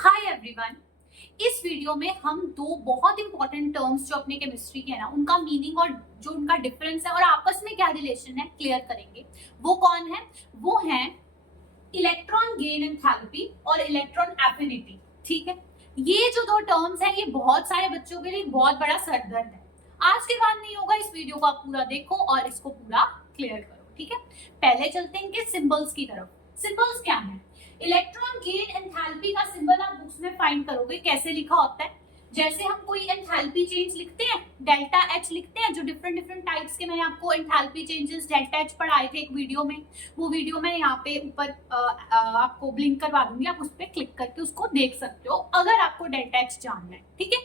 Hi everyone. इस video में हम दो बहुत इंपॉर्टेंट टर्म्स जो अपने केमिस्ट्री के है ना उनका मीनिंग और जो उनका डिफरेंस है और आपस में क्या रिलेशन है क्लियर करेंगे। वो कौन है? वो है इलेक्ट्रॉन गेन एंथैल्पी और इलेक्ट्रॉन एफिनिटी। ठीक है, ये जो दो टर्म्स हैं ये बहुत सारे बच्चों के लिए बहुत बड़ा सरदर्द है। आज के बाद नहीं होगा, इस वीडियो को आप पूरा देखो और इसको पूरा क्लियर करो। ठीक है, पहले चलते हैं इनके सिंबल्स की तरफ। सिंबल्स क्या है? इलेक्ट्रॉन गेन एंथैल्पी का सिंबल आप बुक्स में फाइंड करोगे कैसे लिखा होता है। जैसे हम कोई एंथैल्पी चेंज लिखते हैं, डेल्टा एच लिखते हैं, जो डिफरेंट डिफरेंट टाइप्स के मैंने आपको एंथैल्पी चेंजेस डेल्टा एच पढ़ाए थे एक वीडियो में। वो वीडियो मैं यहाँ पे ऊपर आपको ब्लिंक करवा दूंगी, आप उस पर क्लिक करके उसको देख सकते हो अगर आपको डेल्टा एच जानना है। ठीक है,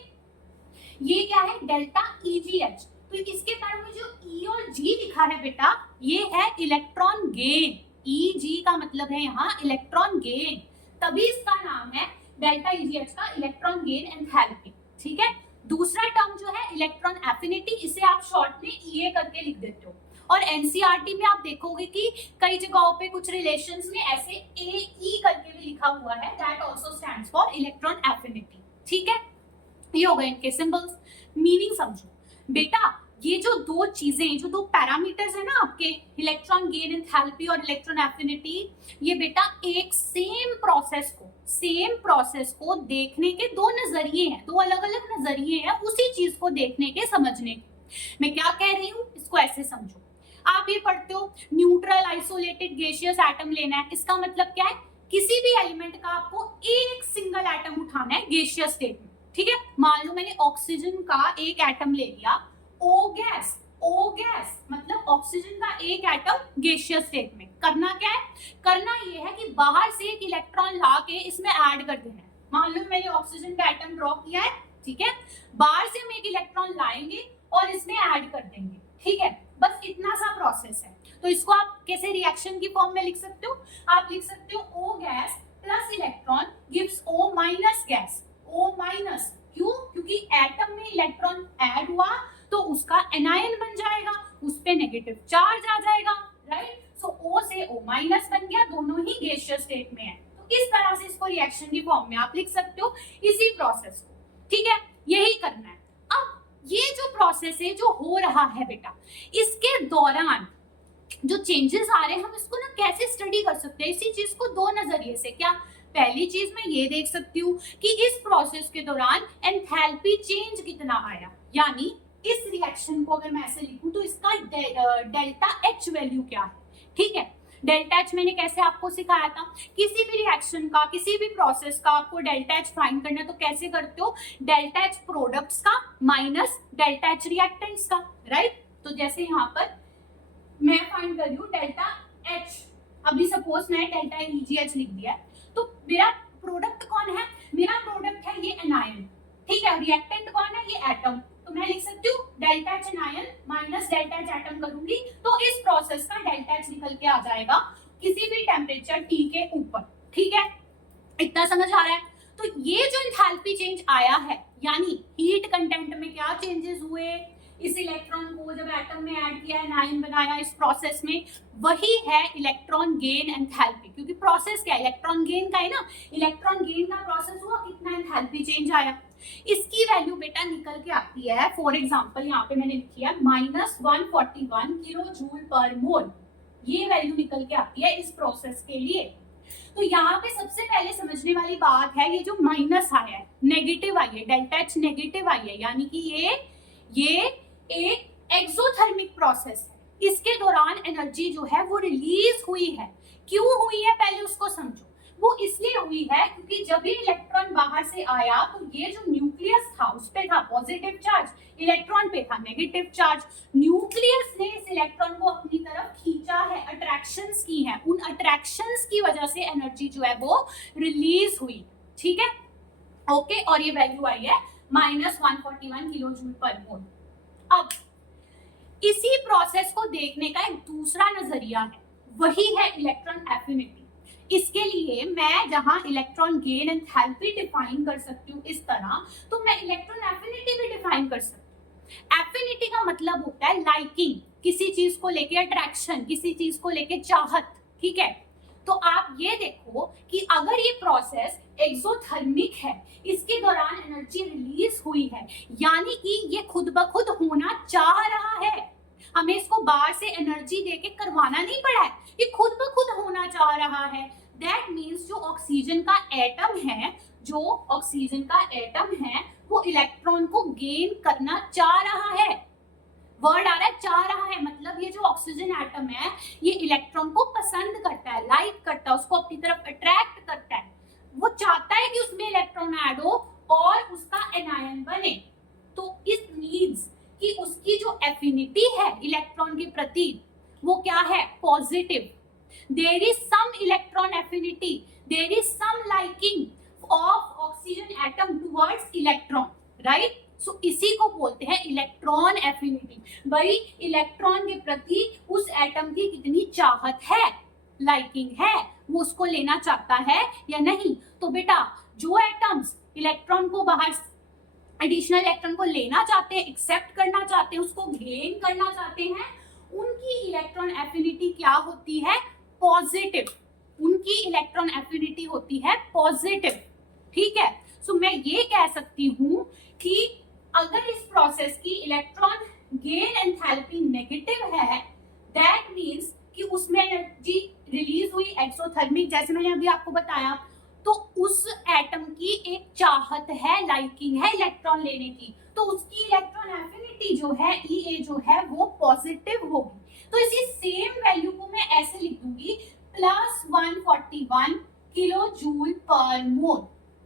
ये क्या है? डेल्टा ईजीएच। तो इसके बारे में जो ई और जी लिखा है बेटा, ये है इलेक्ट्रॉन गेन। ई जी का मतलब है यहाँ इलेक्ट्रॉन गेन, तभी इसका नाम है डेल्टा ईजीएच का इलेक्ट्रॉन गेन एंथैल्पी। ठीक है, दूसरा टर्म जो है इलेक्ट्रॉन एफिनिटी, इसे आप शॉर्ट में ईए करके लिख देते हो। और एनसीईआरटी में आप देखोगे कि कई जगहों पे कुछ रिलेशंस में ऐसे ए ई करके भी लिखा हुआ है, that also stands for electron affinity. ठीक है, ये हो गए इनके सिंबल्स। मीनिंग समझो बेटा, ये जो दो चीजें, जो दो पैरामीटर्स है ना आपके, इलेक्ट्रॉन गेन एंथैल्पी और इलेक्ट्रॉन एफिनिटी, ये बेटा एक सेम प्रोसेस को देखने के दो नजरिए हैं, दो अलग अलग नजरिए हैं उसी चीज को देखने के, समझने के। मैं क्या कह रही हूं, इसको ऐसे समझो। आप ये पढ़ते हो न्यूट्रल आइसोलेटेड गैसियस एटम लेना है, इसका मतलब क्या है? किसी भी एलिमेंट का आपको एक सिंगल एटम उठाना है गैसियस स्टेट में। ठीक है, मान लो मैंने ऑक्सीजन का एक एटम ले लिया, ओ गैस मतलब ऑक्सीजन का एक एटम गैसियस स्टेट में। करना क्या है? करना ये है कि बाहर से एक इलेक्ट्रॉन ला के इसमें ऐड कर देना है। मान लो मैंने ऑक्सीजन का एटम ड्रॉ किया है, ठीक है, बाहर से हम एक इलेक्ट्रॉन लाएंगे और इसमें ऐड कर देंगे। ठीक है, बस इतना सा प्रोसेस है। तो इसको आप कैसे रिएक्शन की फॉर्म में लिख सकते हो? आप लिख सकते हो O gas plus electron gives O minus gas. O minus क्यों? क्योंकि एटम में इलेक्ट्रॉन ऐड हुआ तो उसका एनायन बन जाएगा, उस पे नेगेटिव चार्ज आ जाएगा, राइट। सो O से O माइनस बन गया, दोनों ही गैसियस स्टेट में है। तो इस तरह से इसको रिएक्शन की फॉर्म में आप लिख सकते हो इसी प्रोसेस को। ठीक है, यही करना है। अब ये जो प्रोसेस है जो हो रहा है बेटा, इसके दौरान जो चेंजेस आ रहे हैं हम इसको ना कैसे स्टडी कर सकते हैं? इसी चीज को दो नजरिए से। क्या? पहली चीज मैं ये देख सकती हूँ कि इस प्रोसेस के दौरान एंथैल्पी चेंज कितना आया, यानी इस रिएक्शन को अगर मैं ऐसे लिखूं तो इसका डेल्टा एच वैल्यू क्या है। ठीक है, डेल्टा एच मैंने कैसे आपको सिखाया था, किसी भी रिएक्शन का, किसी भी प्रोसेस का आपको डेल्टा एच फाइंड करना है तो कैसे करते हो? डेल्टा एच प्रोडक्ट्स का माइनस डेल्टा एच रिएक्टेंट्स का, राइट। तो जैसे यहाँ पर मैं फाइंड कर रही हूँ डेल्टा एच, अभी सपोज मैं डेल्टा ईजीएच लिख दिया है, तो मेरा प्रोडक्ट कौन है? मेरा प्रोडक्ट है ये एनायन। ठीक है, रिएक्टेंट कौन है? ये एटम। तो मैं लिख सकती हूँ delta H anion minus delta H atom करूंगी तो इस प्रोसेस का डेल्टा एच निकल के आ जाएगा किसी भी टेम्परेचर T के ऊपर। ठीक है, इतना समझ आ रहा है? तो ये जो एंथैल्पी चेंज आया है, यानी हीट कंटेंट में क्या चेंजेस हुए, इस इलेक्ट्रॉन को जब एटम में ऐड किया, एनायन बनाया इस प्रोसेस में, वही है इलेक्ट्रॉन गेन एंथैल्पी। क्योंकि प्रोसेस क्या है? इलेक्ट्रॉन गेन का है ना। इलेक्ट्रॉन गेन का प्रोसेस हुआ, कितना एंथैल्पी चेंज आया, इसकी वैल्यू बेटा निकल के आती है। फॉर एग्जांपल यहाँ पे मैंने लिखी है -141 किलो जूल पर मोल, ये वैल्यू निकल के आती है इस प्रोसेस के लिए। तो यहाँ पे सबसे पहले समझने वाली बात है, ये जो माइनस आया है, नेगेटिव आई है, डेल्टा एच नेगेटिव आई है, यानी कि ये एक एक्सोथर्मिक प्रोसेस है। इसके दौरान एनर्जी जो है वो रिलीज हुई है। क्यों हुई है पहले उसको समझो। वो इसलिए हुई है क्योंकि जब भी इलेक्ट्रॉन बाहर से आया तो ये जो न्यूक्लियस था उस पे था पॉजिटिव चार्ज, इलेक्ट्रॉन पे था नेगेटिव चार्ज। न्यूक्लियस ने इस इलेक्ट्रॉन को अपनी तरफ खींचा है, अट्रैक्शंस की हैं, उन अट्रैक्शंस की वजह से एनर्जी जो है वो रिलीज हुई। ठीक है, ओके। और ये वैल्यू आई है -141 किलो जूल पर मोल। अब इसी प्रोसेस को देखने का एक दूसरा नजरिया है, वही है इलेक्ट्रॉन एफिनिटी। इसके लिए मैं जहां इलेक्ट्रॉन गेन एंथैल्पी डिफाइन कर सकती हूँ इस तरह, तो मैं इलेक्ट्रॉन एफिनिटी भी डिफाइन कर सकती हूँ। एफिनिटी का मतलब होता है लाइकिंग, किसी चीज को लेके अट्रैक्शन, किसी चीज को लेके चाहत। ठीक है, तो आप ये देखो कि अगर ये प्रोसेस एक्सोथर्मिक है, इसके दौरान एनर्जी रिलीज हुई है, यानी कि ये खुद ब खुद होना चाह रहा है। हमें इसको बाहर से एनर्जी देके करवाना नहीं पड़ा है, ये खुद ब खुद होना चाह रहा है। दैट मीन्स जो ऑक्सीजन का एटम है, जो ऑक्सीजन का एटम है वो इलेक्ट्रॉन को गेन करना चाह रहा है। वर्ड आ रहा है चाह रहा है, मतलब ये जो ऑक्सीजन एटम है ये इलेक्ट्रॉन को पसंद करता है, लाइक करता है, उसको अपनी तरफ अट्रैक्ट करता है। वो चाहता है कि उसमें इलेक्ट्रॉन ऐड हो और उसका एनायन बने। तो इट मीन्स कि उसकी जो एफिनिटी है इलेक्ट्रॉन के प्रति वो क्या है, positive. There is some electron affinity, there is some liking of oxygen atom towards electron, right. So इसी को बोलते हैं इलेक्ट्रॉन एफिनिटी। भाई इलेक्ट्रॉन के प्रति उस एटम की कितनी चाहत है, लाइकिंग है, वो उसको लेना चाहता है या नहीं। तो बेटा जो एटम्स इलेक्ट्रॉन को बाहर, एडिशनल इलेक्ट्रॉन को लेना चाहते हैं, एक्सेप्ट करना चाहते हैं, उसको गेन करना चाहते हैं, उनकी इलेक्ट्रॉन एफिनिटी क्या होती है, पॉजिटिव। उनकी इलेक्ट्रॉन एफिनिटी होती है पॉजिटिव, ठीक है। सो मैं ये कह सकती हूं कि अगर इस प्रोसेस की इलेक्ट्रॉन गेन एंथैल्पी नेगेटिव है, दैट मींस कि उसमें एनर्जी रिलीज हुई एक्सोथर्मिक, जैसे मैंने अभी आपको बताया, तो उस एटम की एक चाहत है, लाइकिंग है इलेक्ट्रॉन लेने की, तो उसकी इलेक्ट्रॉन एफिनिटी जो है EA जो है वो पॉजिटिव होगी। तो इसी सेम वैल्यू को मैं ऐसे लिख दूंगी +141 किलो जूल पर मोल।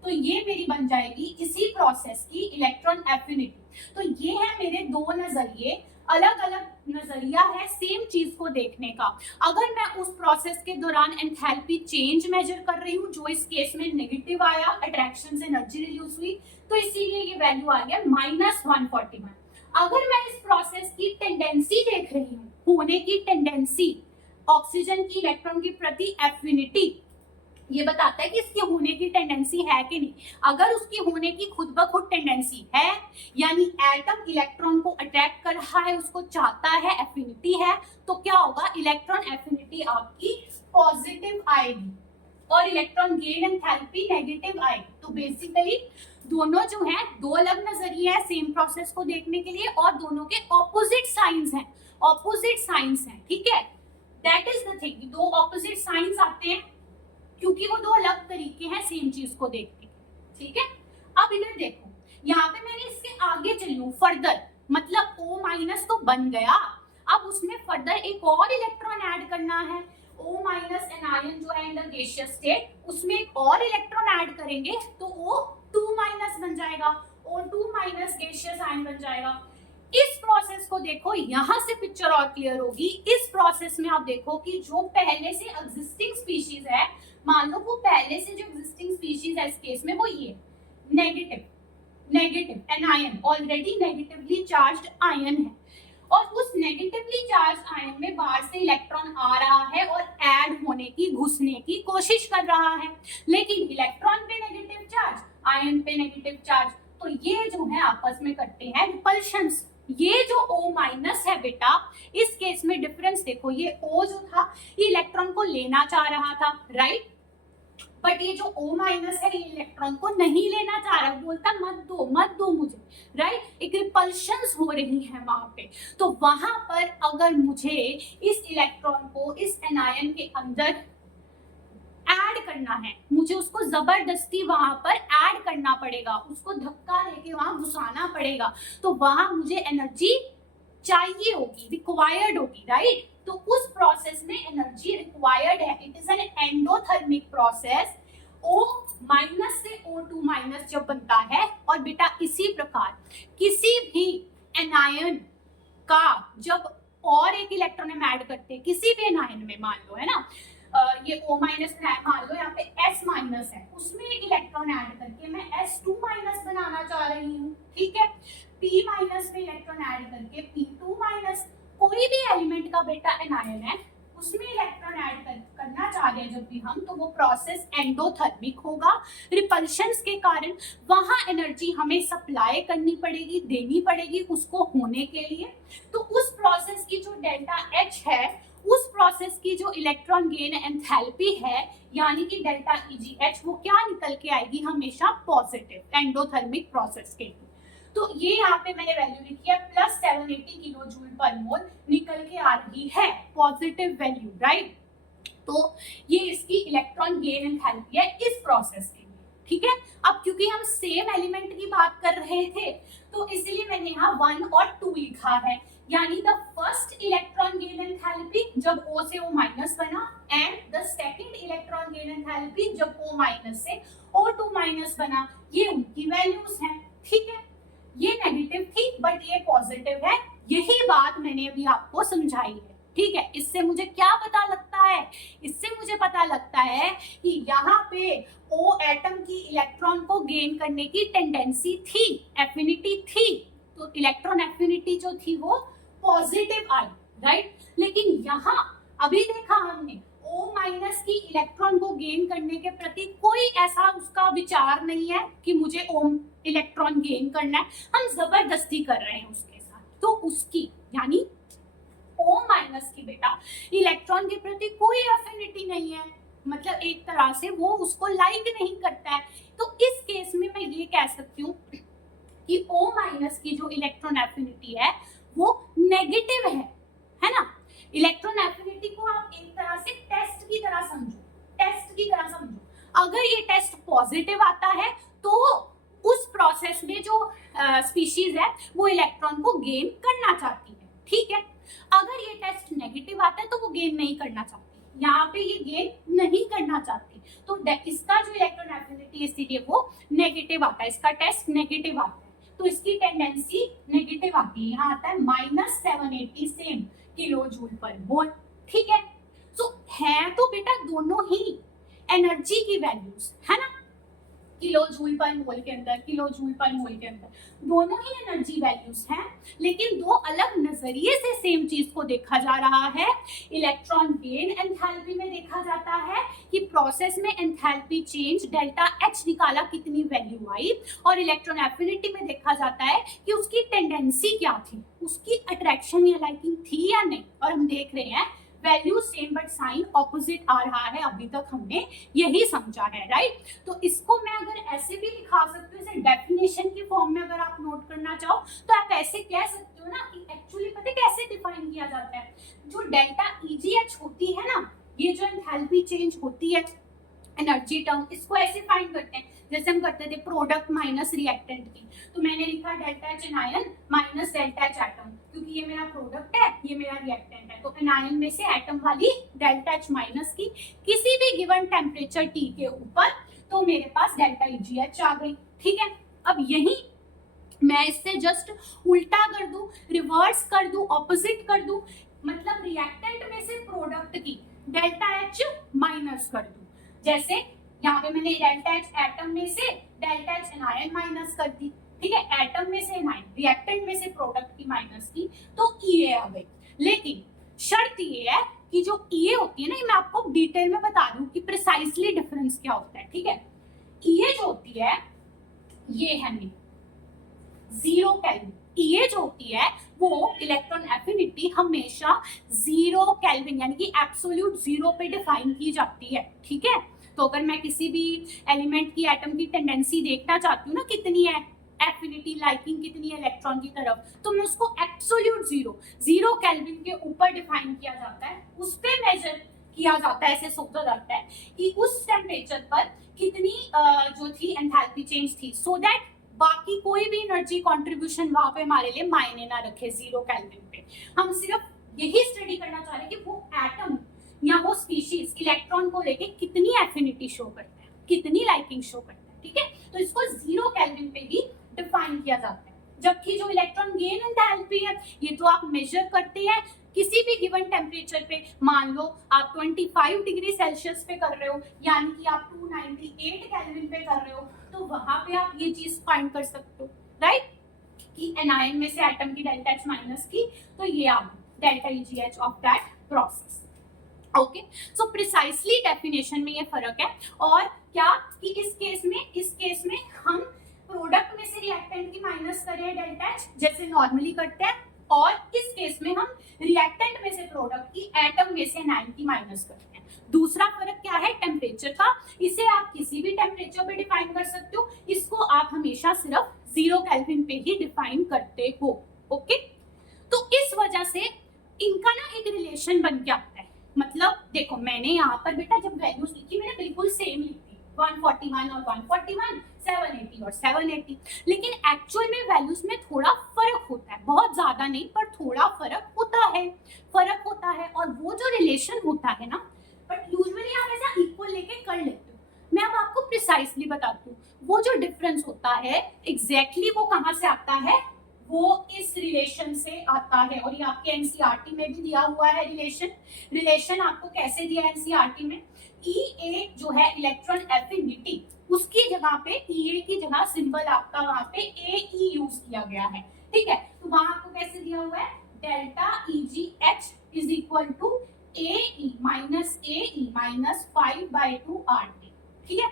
तो ये मेरी बन जाएगी इसी प्रोसेस की इलेक्ट्रॉन एफिनिटी। तो ये है मेरे दो नजरिए, अलग अलग नजरिया है सेम चीज को देखने का। अगर मैं उस प्रोसेस के दौरान एंथैल्पी चेंज मेजर कर रही हूँ, जो इस केस में नेगेटिव आया, अट्रैक्शन से एनर्जी रिलीज हुई, तो इसीलिए ये वैल्यू आ गया -141। अगर मैं इस प्रोसेस की टेंडेंसी देख रही हूँ, होने की टेंडेंसी, ऑक्सीजन की इलेक्ट्रॉन के प्रति एफिनिटी, ये बताता है कि इसकी होने की टेंडेंसी है कि नहीं। अगर उसकी होने की खुद ब खुद टेंडेंसी है, यानी एटम इलेक्ट्रॉन को अट्रैक्ट कर रहा है, उसको चाहता है, एफिनिटी है, तो क्या होगा, इलेक्ट्रॉन एफिनिटी आपकी पॉजिटिव आएगी और इलेक्ट्रॉन गेन एंथैल्पी नेगेटिव आएगी। तो बेसिकली दोनों जो है दो अलग नजरिए हैं सेम प्रोसेस को देखने के लिए, और दोनों के ऑपोजिट साइंस हैं, ऑपोजिट साइंस हैं, ठीक है। दैट इज द थिंग, दो ऑपोजिट साइंस आते हैं क्योंकि वो दो अलग तरीके हैं सेम चीज को देखने के, ठीक है। अब इधर देखो, यहाँ पे मैंने इसके आगे चलूं फर्दर, मतलब O- तो बन गया, अब उसमें फर्दर एक और इलेक्ट्रॉन ऐड करना है। O- एनायन जो है इन द गैसियस स्टेट, उसमें एक और इलेक्ट्रॉन ऐड करेंगे तो O2- बन जाएगा, O2- गैसियस आयन बन जाएगा। इस प्रोसेस को देखो, यहां से पिक्चर और क्लियर होगी। इस प्रोसेस में आप देखो कि जो पहले से एग्जिस्टिंग स्पीशीज है, मान लो वो पहले से जो एग्जिस्टिंग स्पीशीज है इस केस में वो ये negative anion, already negatively charged ion है, और उस नेगेटिवली चार्ज्ड आयन में बाहर से इलेक्ट्रॉन आ रहा है और ऐड होने की, घुसने की कोशिश कर रहा है, लेकिन इलेक्ट्रॉन पे नेगेटिव चार्ज, आयन पे नेगेटिव चार्ज, तो ये जो है आपस में करते हैं रिपल्शंस। ये जो O- है बेटा, इस केस में डिफरेंस देखो, ये O जो था ये इलेक्ट्रॉन को लेना चाह रहा था, राइट, बट ये जो O- है ये इलेक्ट्रॉन को नहीं लेना चाह रहा, बोलता मत दो मुझे, राइट। एक रिपल्शंस हो रही है वहां पे। तो वहां पर अगर मुझे इस इलेक्ट्रॉन को इस एनायन के अंदर ऐड करना है, मुझे उसको जबरदस्ती वहां पर ऐड करना पड़ेगा, उसको धक्का देके वहां घुसाना पड़ेगा, तो वहां मुझे एनर्जी चाहिए होगी, रिक्वायर्ड होगी, राइट। तो उस प्रोसेस में एनर्जी रिक्वायर्ड है, it is an endothermic process. O- से O2- जब बनता है, और बेटा इसी प्रकार किसी भी एनायन का जब और एक इलेक्ट्रॉन हम ऐड करते हैं किसी भी एनायन में, मान लो है ना, ये O- है, मान लो यहाँ पे S- है, उसमें एक इलेक्ट्रॉन ऐड करके मैं S2- बनाना चाह रही हूँ, ठीक है। P- में इलेक्ट्रॉन ऐड करके P2-, कोई भी एलिमेंट का बेटा एनायन है उसमें इलेक्ट्रॉन ऐड करना चाह रहे हैं जब भी हम, तो वो प्रोसेस एंडोथर्मिक होगा। रिपल्शंस के कारण वहां एनर्जी हमें सप्लाई करनी पड़ेगी, देनी पड़ेगी उसको होने के लिए। तो उस प्रोसेस की जो डेल्टा H है उस प्रोसेस की जो इलेक्ट्रॉन गेन एंथैल्पी है यानी कि डेल्टा EGH वो क्या निकल के आएगी, हमेशा पॉजिटिव एंडोथर्मिक प्रोसेस के लिए। तो ये यहाँ पे मैंने वैल्यू लिखी है प्लस 780 किलो जूल पर मोल निकल के आ रही है, पॉजिटिव वैल्यू, राइट। तो ये इसकी इलेक्ट्रॉन गेन एंथैल्पी है इस प्रोसेस के लिए, ठीक है। अब क्योंकि हम सेम एलिमेंट की बात कर रहे थे तो इसलिए मैंने यहाँ 1 और 2 लिखा है, यानी the first electron gain enthalpy जब O से O माइनस बना and the second electron gain enthalpy जब O माइनस से O2 माइनस बना, ये उनकी वैल्यूज हैं, ठीक है। ये नेगेटिव थी बट ये पॉजिटिव है, यही बात मैंने अभी आपको समझाई है, ठीक है। इससे मुझे क्या पता लगता है, इससे मुझे पता लगता है कि यहाँ पे O एटम की इलेक्ट्रॉन को गेन करने की टेंडेंसी थी, एफिनिटी थी, तो इलेक्ट्रॉन एफिनिटी जो थी वो पॉजिटिव आई, राइट। लेकिन यहाँ अभी देखा हमने O माइनस की इलेक्ट्रॉन को गेन करने के प्रति कोई ऐसा उसका विचार नहीं है कि मुझे O इलेक्ट्रॉन गेन करना है, हम जबरदस्ती कर रहे हैं उसके साथ। तो उसकी यानी O माइनस की बेटा इलेक्ट्रॉन के प्रति कोई एफिनिटी नहीं है, मतलब एक तरह से वो उसको लाइक नहीं करता है। तो इस केस में मैं ये कह सकती हूँ कि O माइनस की जो इलेक्ट्रॉन एफिनिटी है वो नेगेटिव है ना। इलेक्ट्रॉन एफिनिटी को आप एक तरह से टेस्ट की तरह समझो, टेस्ट की तरह समझो। अगर ये टेस्ट पॉजिटिव आता है तो उस प्रोसेस में जो स्पीशीज है वो इलेक्ट्रॉन को गेन करना चाहती है, ठीक है। अगर ये टेस्ट नेगेटिव आता है तो वो गेन नहीं करना चाहती, यहाँ पे ये गेन नहीं करना चाहती, तो इसका जो इलेक्ट्रॉन एफिनिटी इसीलिए वो नेगेटिव आता है, इसका टेस्ट नेगेटिव आता है, तो इसकी टेंडेंसी नेगेटिव आती है, यहाँ आता है -780 सेम किलो जूल पर मोल, ठीक है। सो है तो बेटा दोनों ही एनर्जी की वैल्यूज है ना, किलो जूल पर मोल के अंदर, किलो जूल पर मोल के अंदर दोनों ही एनर्जी वैल्यूज हैं, लेकिन दो अलग नजरिए से सेम चीज को देखा जा रहा है। इलेक्ट्रॉन गेन एंथैल्पी में देखा जाता है कि प्रोसेस में एंथैल्पी चेंज डेल्टा H निकाला कितनी वैल्यू आई, और इलेक्ट्रॉन एफिनिटी में देखा जाता है कि उसकी टेंडेंसी क्या थी, उसकी अट्रैक्शन या लाइकिंग थी या नहीं। और हम देख रहे हैं value same but sign opposite आ रहा है, अभी तक हमने यही समझा है, राइट। तो इसको मैं अगर ऐसे भी दिखा सकती हूँ, इसे डेफिनेशन की फॉर्म में अगर आप नोट करना चाहो तो आप ऐसे कह सकते हो ना कि एक्चुअली पता है कैसे डिफाइन किया जाता है, जो डेल्टा EGH होती है ना, ये जो एंथैल्पी चेंज होती है एनर्जी टर्म, इसको ऐसे फाइंड करते हैं जैसे हम करते थे प्रोडक्ट माइनस रिएक्टेंट की। तो मैंने लिखा delta H anion minus delta H atom, क्योंकि ये मेरा प्रोडक्ट है, ये मेरा रिएक्टेंट है, तो एनायन में से एटम वाली डेल्टा H माइनस की किसी भी गिवन टेम्परेचर T के ऊपर, तो मेरे पास डेल्टा EGH आ गई, ठीक है। अब यही मैं इससे जस्ट उल्टा कर दूं, रिवर्स कर दूं, ऑपोजिट कर दूं, मतलब रिएक्टेंट में से प्रोडक्ट की डेल्टा H माइनस कर दूं, जैसे यहाँ पे मैंने डेल्टा H एटम में से डेल्टा H एनायन माइनस कर दी, ठीक है। एटम में से एनायन, रिएक्टेंट में से प्रोडक्ट की माइनस की, तो EA आ गई। लेकिन शर्त ये है कि जो EA होती है ना, ये मैं आपको डिटेल में बता दूं कि प्रिसाइसली डिफरेंस क्या होता है, ठीक है। EA जो होती है ये है मेरी 0 केल्विन, EA जो होती है वो इलेक्ट्रॉन एफिनिटी हमेशा 0 केल्विन यानी कि एब्सोल्यूट 0 पे डिफाइन की जाती है, ठीक है। तो अगर मैं किसी भी एलिमेंट की एटम की टेंडेंसी देखना चाहती हूँ ना, कितनी है एफिनिटी, लाइकिंग कितनी है इलेक्ट्रॉन की तरफ, तो मैं उसको एब्सोल्यूट 0 केल्विन के ऊपर डिफाइन किया जाता है, उस पे मेजर किया जाता है, ऐसे सोचा जाता है कि उस टेम्परेचर पर कितनी जो थी एंथैल्पी चेंज थी, सो दैट बाकी कोई भी एनर्जी कंट्रीब्यूशन वहां पे हमारे लिए मायने ना रखे 0 केल्विन पे। हम सिर्फ यही स्टडी करना चाह रहे हैं कि वो एटम या वो स्पीशीज इलेक्ट्रॉन को लेके कितनी एफिनिटी शो करता है, कितनी लाइकिंग शो करता है, ठीक है। तो इसको 0 केल्विन पे भी डिफाइन किया जाता है। जबकि जो इलेक्ट्रॉन गेन एंथैल्पी है ये तो आप मेजर करते हैं किसी भी गिवन टेम्परेचर पे, मान लो आप 25 डिग्री सेल्सियस पे कर रहे हो, यानी कि आप 298 केल्विन पे कर रहे हो, तो वहां पे आप ये चीज फाइंड कर सकते हो, राइट, कि एनायन में से एटम की डेल्टा H माइनस की, तो ये आप delta EGH of that process. Okay, so precisely definition में ये फर्क है। और क्या कि इस केस में हम प्रोडक्ट में से रिएक्टेंट की माइनस करें डेल्टा H जैसे नॉर्मली करते हैं, और इस केस में हम रिएक्टेंट में से प्रोडक्ट की एटम में से एनायन की माइनस करते हैं। दूसरा फर्क क्या है, टेम्परेचर का। इसे आप किसी भी टेम्परेचर पे डिफाइन कर सकते हो, इसको आप हमेशा सिर्फ 0 केल्विन पे ही डिफाइन करते हो। ओके, तो इस वजह से इनका ना एक रिलेशन बन के आता है। मतलब देखो, मैंने यहाँ पर बेटा जब वैल्यूज लिखी मैंने बिल्कुल सेम लिखी, 141 और 141, 780 और 780, लेकिन एक्चुअल में वैल्यूज में थोड़ा फर्क होता है, बहुत ज्यादा नहीं पर थोड़ा फर्क होता है। और वो जो रिलेशन होता है ना, बट यूजुअली आप ऐसा इक्वल लेके कर लेते हो। मैं अब आपको प्रिसाइसली बताती हूँ वो जो डिफरेंस होता है एग्जैक्टली वो कहाँ से आता है, वो इस रिलेशन से आता है। और ये आपके एनसीईआरटी में भी दिया हुआ है रिलेशन आपको कैसे दिया है एनसीईआरटी में, E जो है इलेक्ट्रॉन एफिनिटी, उसकी जगह पे E की जगह सिंबल आपका वहां पे AE यूज किया गया है। ठीक है, तो वहां आपको कैसे दिया हुआ है, delta EGH is equal to AE minus AE minus 5/2 RT। ठीक है,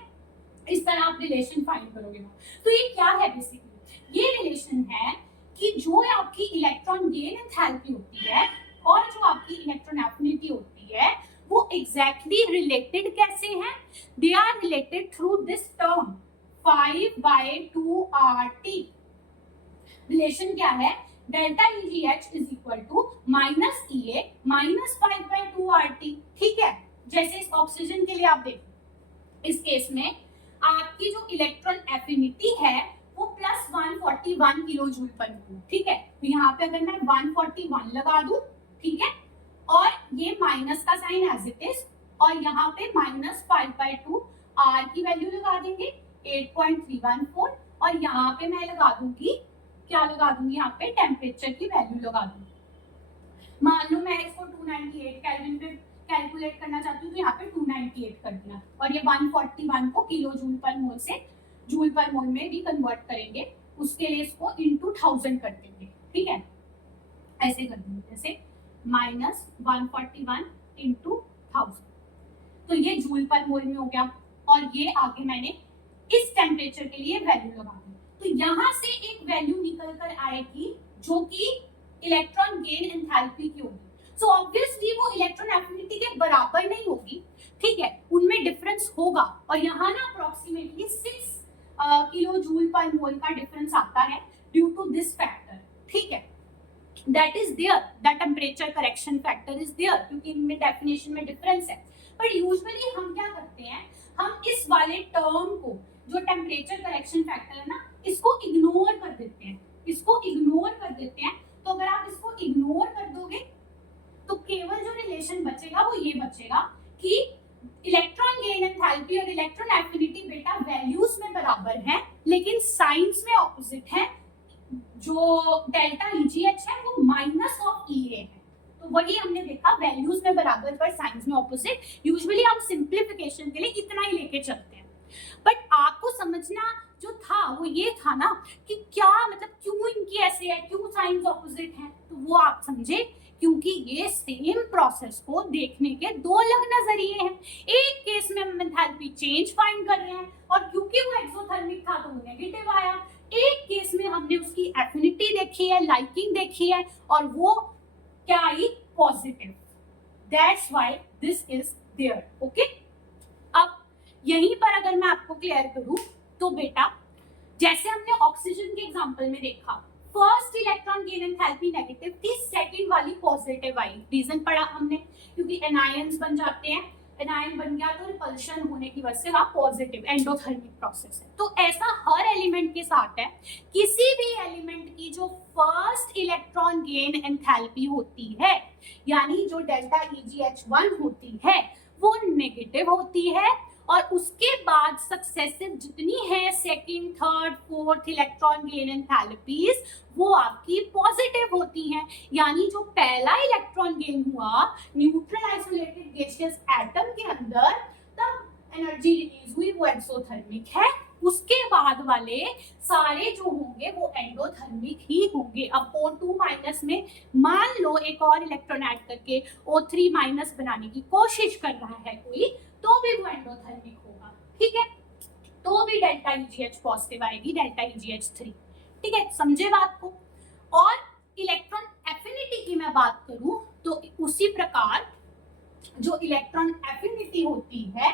इस तरह आप रिलेशन फाइंड करोगे। तो ये क्या है बेसिकली, ये रिलेशन है कि जो आपकी इलेक्ट्रॉन गेन एंथैल्पी होती है और जो आपकी इलेक्ट्रॉन एफिनिटी होती है वो एग्जैक्टली रिलेटेड कैसे हैं, they are related through this term 5/2 RT। Relation क्या है, delta EGH is equal to minus EA minus 5/2 RT। ठीक है, जैसे इस ऑक्सीजन के लिए आप देखो, इस केस में आपकी जो इलेक्ट्रॉन एफिनिटी है वो प्लस 141 किलो जूल पर मोल। ठीक है, तो यहाँ पे अगर मैं 141 लगा दूं, ठीक है, और ये माइनस का साइन एज इट इज, और यहाँ पे माइनस 5/2 R की वैल्यू लगा देंगे 8.314, और यहाँ पे मैं लगा दूंगी, क्या लगा दूंगी, यहाँ पे टेम्परेचर की वैल्यू लगा दूंगी। मान लो मैं इसको 298 केल्विन पे कैलकुलेट करना चाहती हूँ, तो यहाँ पे 298 कर दिया, और ये 141 को किलो जूल पर मोल से जूल पर मोल में भी कन्वर्ट करेंगे, उसके लिए इसको इनटू 1000 कर देंगे। ठीक है, ऐसे कर देंगे, जैसे माइनस 141 इंटू 1000, तो ये जूल पर मोल में हो गया। और ये आगे मैंने इस टेम्परेचर के लिए वैल्यू लगा दी, तो यहां से एक वैल्यू निकल कर आएगी जो कि इलेक्ट्रॉन गेन एंथैल्पी की होगी। सो ऑब्वियसली वो इलेक्ट्रॉन एफिनिटी के बराबर नहीं होगी, ठीक है, उनमें डिफरेंस होगा। और यहाँ ना अप्रोक्सीमेटली 6 किलो जूल पर मोल का डिफरेंस आता है ड्यू टू दिस फैक्टर। ठीक है, that is there, the temperature correction factor is there, क्योंकि इनमें डेफिनेशन में डिफरेंस है। पर यूजुअली हम क्या करते हैं, हम इस वाले टर्म को जो टेम्परेचर करेक्शन फैक्टर है ना, इसको इग्नोर कर देते हैं, तो अगर आप इसको इग्नोर कर दोगे तो केवल जो रिलेशन बचेगा वो ये बचेगा कि इलेक्ट्रॉन गेन एंथैल्पी और इलेक्ट्रॉन एफिनिटी बेटा वैल्यूज में बराबर हैं, लेकिन साइंस में ऑपोजिट है। जो डेल्टा EGH है वो माइनस ऑफ EA है, तो वही हमने देखा, वैल्यूज में बराबर पर साइंस में ऑपोजिट। यूजुअली हम सिंप्लीफिकेशन के लिए इतना ही लेके चलते हैं, बट आपको समझना जो था वो ये था ना कि क्या मतलब क्यों इनकी ऐसे है, क्यों साइंस ऑपोजिट है, तो वो आप समझे क्योंकि ये सेम प्रोसेस को देखने के दो अलग नजरिए हैं। एक केस में हम एंथैल्पी चेंज फाइंड कर रहे हैं और क्योंकि वो एक्सोथर्मिक था तो वो नेगेटिव आया। एक केस में हमने उसकी एफिनिटी देखी है, लाइकिंग देखी है, और वो क्या आई, positive. That's why this is there. Okay, अब यहीं पर अगर मैं आपको क्लियर करूं तो बेटा जैसे हमने ऑक्सीजन के एग्जांपल में देखा, first electron gain enthalpy negative थी, सेकंड वाली पॉजिटिव आई। रीजन पढ़ा हमने, क्योंकि एनायंस बन जाते हैं, एनायन बन गया तो रिपल्शन होने की वजह से वहां पॉजिटिव एंडोथर्मिक प्रोसेस है। तो ऐसा हर एलिमेंट के साथ है, किसी भी एलिमेंट की जो फर्स्ट इलेक्ट्रॉन गेन एंथैल्पी होती है, यानी जो डेल्टा EGH1 होती है, वो नेगेटिव होती है, और उसके बाद सक्सेसिव जितनी है second, third, fourth electron gain enthalpies वो आपकी पॉजिटिव होती हैं। यानी जो पहला इलेक्ट्रॉन गेन हुआ न्यूट्रल आइसोलेटेड गैसियस एटम के अंदर, तब एनर्जी रिलीज हुई, वो एक्सोथर्मिक है। उसके बाद वाले सारे जो होंगे वो एंडोथर्मिक ही होंगे। अब O2 माइनस में मान लो एक और इलेक्ट्रॉन ऐड करके O3 माइनस बनाने की कोशिश कर रहा है कोई, तो भी वो एंडोथर्मिक होगा। ठीक है, तो भी डेल्टा EGH पॉजिटिव आएगी, डेल्टा EGH3। ठीक है, समझे बात को। और इलेक्ट्रॉन एफिनिटी की मैं बात करूं तो उसी प्रकार जो इलेक्ट्रॉन एफिनिटी होती है,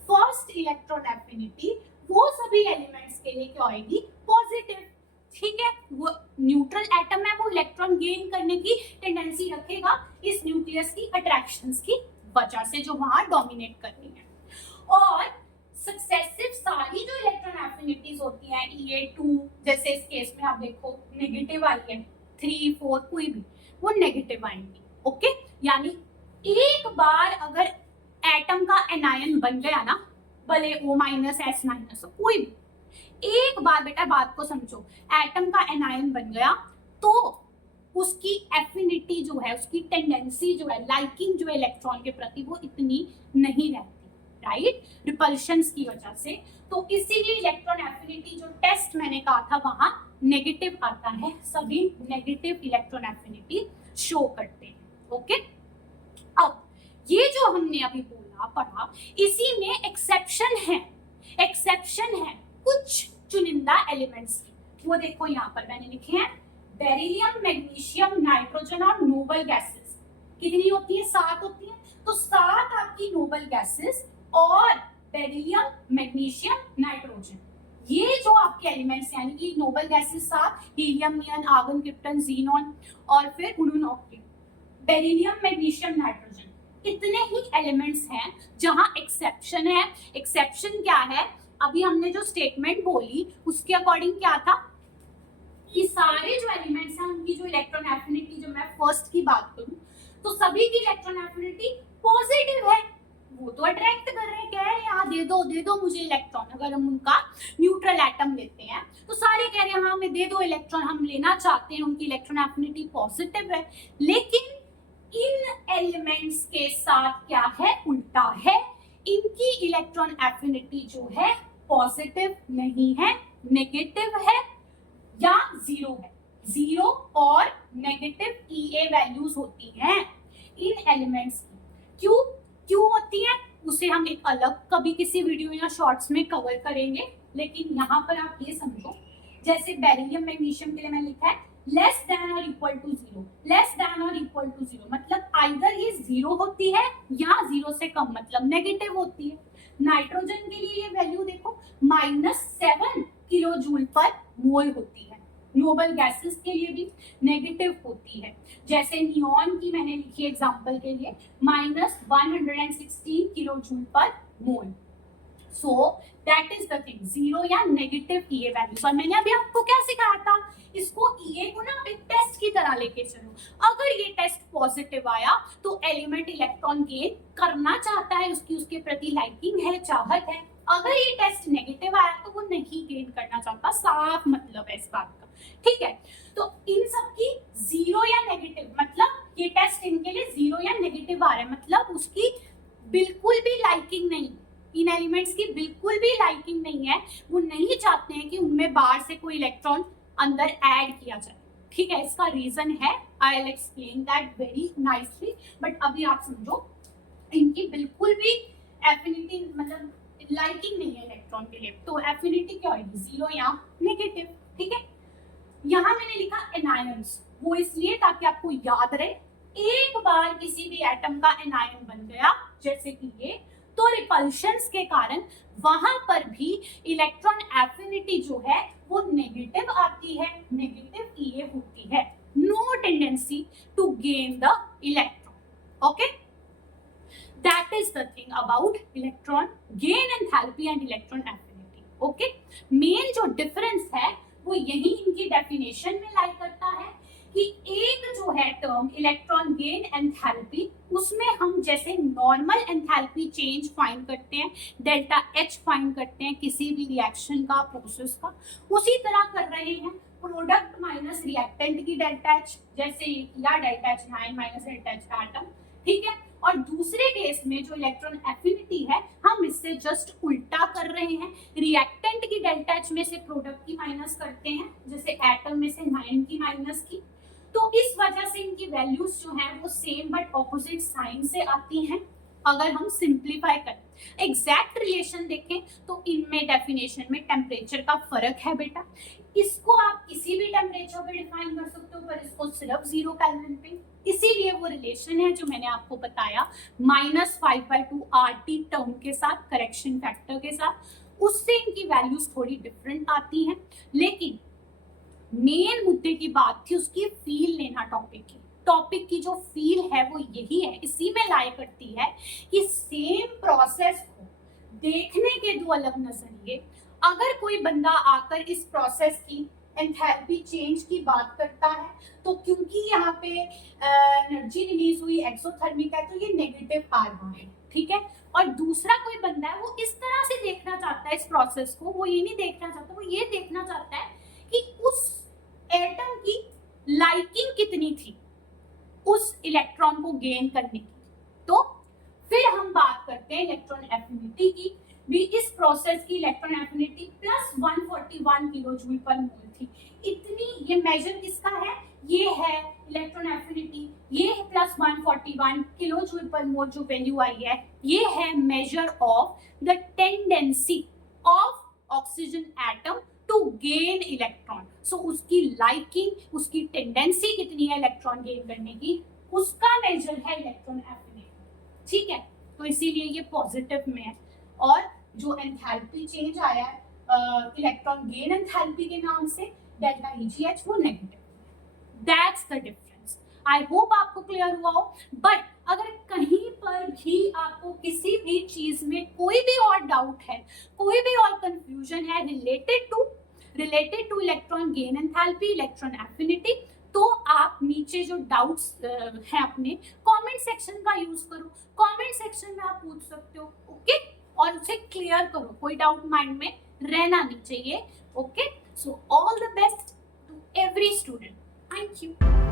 फर्स्ट इलेक्ट्रॉन एफिनिटी, वो सभी एलिमेंट्स के लिए क्या होगी, पॉजिटिव। ठीक है, वो न्यूट्रल एटम है, वो इलेक्ट्रॉन गेन करने की टेंडेंसी रखेगा इस न्यूक्लियस की अट्रैक्शंस की वजह से जो वहां डोमिनेट कर रही है। और सक्सेसिव सारी जो इलेक्ट्रॉन एफिनिटीज होती हैं EA2, जैसे इस केस में आप देखो नेगेटिव आई है, 3 4 कोई भी, वो नेगेटिव आएंगी। ओके, यानी एक बार अगर एटम का एनायन बन गया ना, भले O माइनस S माइनस हो, कोई भी, एक बार बेटा बात को समझो, एटम का एनायन बन गया तो उसकी एफिनिटी जो है, उसकी टेंडेंसी जो है, लाइकिंग जो है इलेक्ट्रॉन के प्रति, वो इतनी नहीं रहती, राइट, रिपल्शंस की वजह से। तो इसीलिए इलेक्ट्रॉन एफिनिटी जो टेस्ट मैंने कहा था वहां नेगेटिव आता है, सभी नेगेटिव इलेक्ट्रॉन एफिनिटी शो करते हैं। ओके, अब ये जो हमने अभी बोला पढ़ा, इसी में एक्सेप्शन है, एक्सेप्शन है कुछ चुनिंदा एलिमेंट्स की। वो देखो यहाँ पर मैंने लिखे हैं, बेरिलियम, मैग्नीशियम, नाइट्रोजन और नोबल गैसेस। कितनी होती है, 7 होती है। तो 7 आपकी नोबल गैसेस और बेरिलियम, मैग्नीशियम, नाइट्रोजन, ये जो आपके एलिमेंट्स यानी कि नोबल गैसेस 7, हीलियम, नियन, आर्गन, क्रिप्टन, जीनॉन और फिर उन्होंने ऑक्टेन, बेरिलियम, मैग्नीशियम, नाइट्रोजन, इतने ही एलिमेंट्स हैं जहां एक्सेप्शन है। एक्सेप्शन क्या है, अभी हमने जो स्टेटमेंट बोली उसके अकॉर्डिंग क्या था कि सारे जो एलिमेंट्स हैं उनकी जो इलेक्ट्रॉन एफिनिटी, जो मैं फर्स्ट की बात करूं तो सभी की इलेक्ट्रॉन एफिनिटी पॉजिटिव है। वो तो अट्रैक्ट कर रहे हैं, कह रहे हैं हाँ दे दो मुझे इलेक्ट्रॉन। अगर हम उनका न्यूट्रल एटम लेते हैं तो सारे कह रहे हैं हाँ हमें दे दो इलेक्ट्रॉन, हम लेना चाहते हैं, उनकी इलेक्ट्रॉन एफिनिटी पॉजिटिव है। लेकिन इन एलिमेंट्स के साथ क्या है, उल्टा है, इनकी इलेक्ट्रॉन एफिनिटी जो है पॉजिटिव नहीं है, नेगेटिव है या जीरो है। जीरो और नेगेटिव EA वैल्यूज होती हैं इन एलिमेंट्स की। क्यों होती है उसे हम एक अलग कभी किसी वीडियो या शॉर्ट्स में कवर करेंगे, लेकिन यहाँ पर आप ये समझो, जैसे बेरिलियम, मैग्नीशियम के लिए मैंने लिखा है लेस देन और equal to zero, less than और इक्वल टू जीरो, मतलब आइदर ये जीरो होती है या जीरो से कम, मतलब नेगेटिव होती है। नाइट्रोजन के लिए ये वैल्यू देखो -7 किलो जूल पर मोल होती है। नोबल गैसेस के लिए भी नेगेटिव होती है, जैसे नियॉन की मैंने लिखी एग्जांपल के लिए -116 किलो जूल पर मोल। So that is the thing, zero या नेगेटिव EA वैल्यूज। और मैंने अभी आपको क्या सिखाया था, इसको EA को ना आप एक टेस्ट की तरह लेके चलो। अगर ये टेस्ट पॉजिटिव आया तो एलिमेंट इलेक्ट्रॉन गेन करना चाहता है, उसके प्रति लाइकिंग है, चाहत है। अगर ये टेस्ट नेगेटिव आया तो वो नहीं गेन करना चाहता, साफ मतलब है इस बात का। ठीक है, तो इन सब की जीरो या नेगेटिव, मतलब ये टेस्ट इनके लिए जीरो या नेगेटिव आ रहा है, मतलब उसकी बिल्कुल भी लाइकिंग नहीं, इन एलिमेंट्स की बिल्कुल भी लाइकिंग नहीं है। वो नहीं चाहते हैं कि उनमें बाहर से कोई इलेक्ट्रॉन अंदर ऐड किया जाए। ठीक है, इसका रीजन है, I will explain that very nicely, but अभी आप समझो इनकी बिल्कुल भी एफिनिटी मतलब लाइकिंग नहीं है इलेक्ट्रॉन के लिए, तो एफिनिटी क्या होगी, जीरो या नेगेटिव। ठीक है, यहाँ मैंने लिखा एनायंस, वो इसलिए ताकि आपको याद रहे, एक बार किसी भी एटम का एनायन बन गया जैसे कि ये, तो रिपल्शंस के कारण वहां पर भी इलेक्ट्रॉन एफिनिटी जो है वो नेगेटिव आती है, नेगेटिव EA होती है, no tendency to gain the electron. Okay, that is the thing about electron gain enthalpy and electron affinity. Okay, main जो डिफरेंस है वो यही इनकी डेफिनेशन में लाई करता है कि एक जो है टर्म इलेक्ट्रॉन गेन एंथैल्पी, उसमें हम जैसे नॉर्मल एंथैल्पी चेंज फाइंड करते हैं, डेल्टा H फाइंड करते हैं किसी भी रिएक्शन का, प्रोसेस का, उसी तरह कर रहे हैं प्रोडक्ट माइनस रिएक्टेंट की डेल्टा H, जैसे या delta H minus delta H atom. ठीक है, और दूसरे केस में जो इलेक्ट्रॉन एफिनिटी है हम इससे जस्ट उल्टा कर रहे हैं, रिएक्टेंट की डेल्टा H में से प्रोडक्ट की माइनस करते हैं, जैसे एटम में से 9 की माइनस की। तो इस वजह से इनकी वैल्यूज जो हैं वो सेम बट ऑपोजिट साइन से आती हैं। अगर हम सिंप्लीफाई करें। एग्जैक्ट रिलेशन देखें तो इनमें डेफिनेशन में टेम्परेचर का फर्क है बेटा। इसको आप किसी भी टेम्परेचर पे डिफाइन कर सकते हो, पर इसको सिर्फ 0 केल्विन पे। इसीलिए वो रिलेशन है जो मैंने आपको बताया -5/2 RT टर्म के साथ, करेक्शन फैक्टर के साथ, उससे इनकी वैल्यूज थोड़ी डिफरेंट आती हैं। लेकिन मेन मुद्दे की बात थी उसकी फील लेना, टॉपिक की जो फील है वो यही है, इसी में लाई करती है कि सेम प्रोसेस को देखने के दो अलग नजरिए। अगर कोई बंदा आकर इस प्रोसेस की एंथैल्पी चेंज की बात करता है तो क्योंकि यहाँ पे एनर्जी रिलीज हुई एक्सोथर्मिक है तो ये नेगेटिव आ रहा है, ठीक है। और दूसरा कोई बंदा है वो इस तरह से देखना चाहता है इस प्रोसेस को, वो ये नहीं देखना चाहता, वो ये देखना चाहता है कि उस एटम की लाइकिंग कितनी थी उस इलेक्ट्रॉन को गेन करने की। तो फिर हम बात करते हैं इलेक्ट्रॉन एफिनिटी की। भी इस प्रोसेस की इलेक्ट्रॉन एफिनिटी +141 किलो जूल पर मोल थी। इतनी, ये मेजर किसका है, ये है इलेक्ट्रॉन एफिनिटी, ये है +141 किलो जूल पर मोल जो वैल्यू आई है, ये है measure of the tendency of oxygen atom to gain electron. So उसकी लाइकिंग, उसकी टेंडेंसी कितनी है इलेक्ट्रॉन गेन करने की, उसका मेजर है इलेक्ट्रॉन एफिनिटी, ठीक है। तो इसीलिए ये पॉजिटिव में है। और जो एंथैल्पी चेंज आया है इलेक्ट्रॉन गेन एंथैल्पी के नाम से डेल्टा EGH, वो negative. That's the difference. I hope आपको क्लियर हुआ हो। बट अगर कहीं पर भी आपको किसी भी चीज में कोई भी और डाउट है, कोई भी और कंफ्यूजन है related two electron gain enthalpy, electron affinity, तो आप नीचे जो डाउट्स हैं अपने कमेंट सेक्शन का यूज करो। कमेंट सेक्शन में आप पूछ सकते हो, ओके, और उसे क्लियर करो, कोई डाउट माइंड में रहना नहीं चाहिए, okay. So all the best to every student, thank you.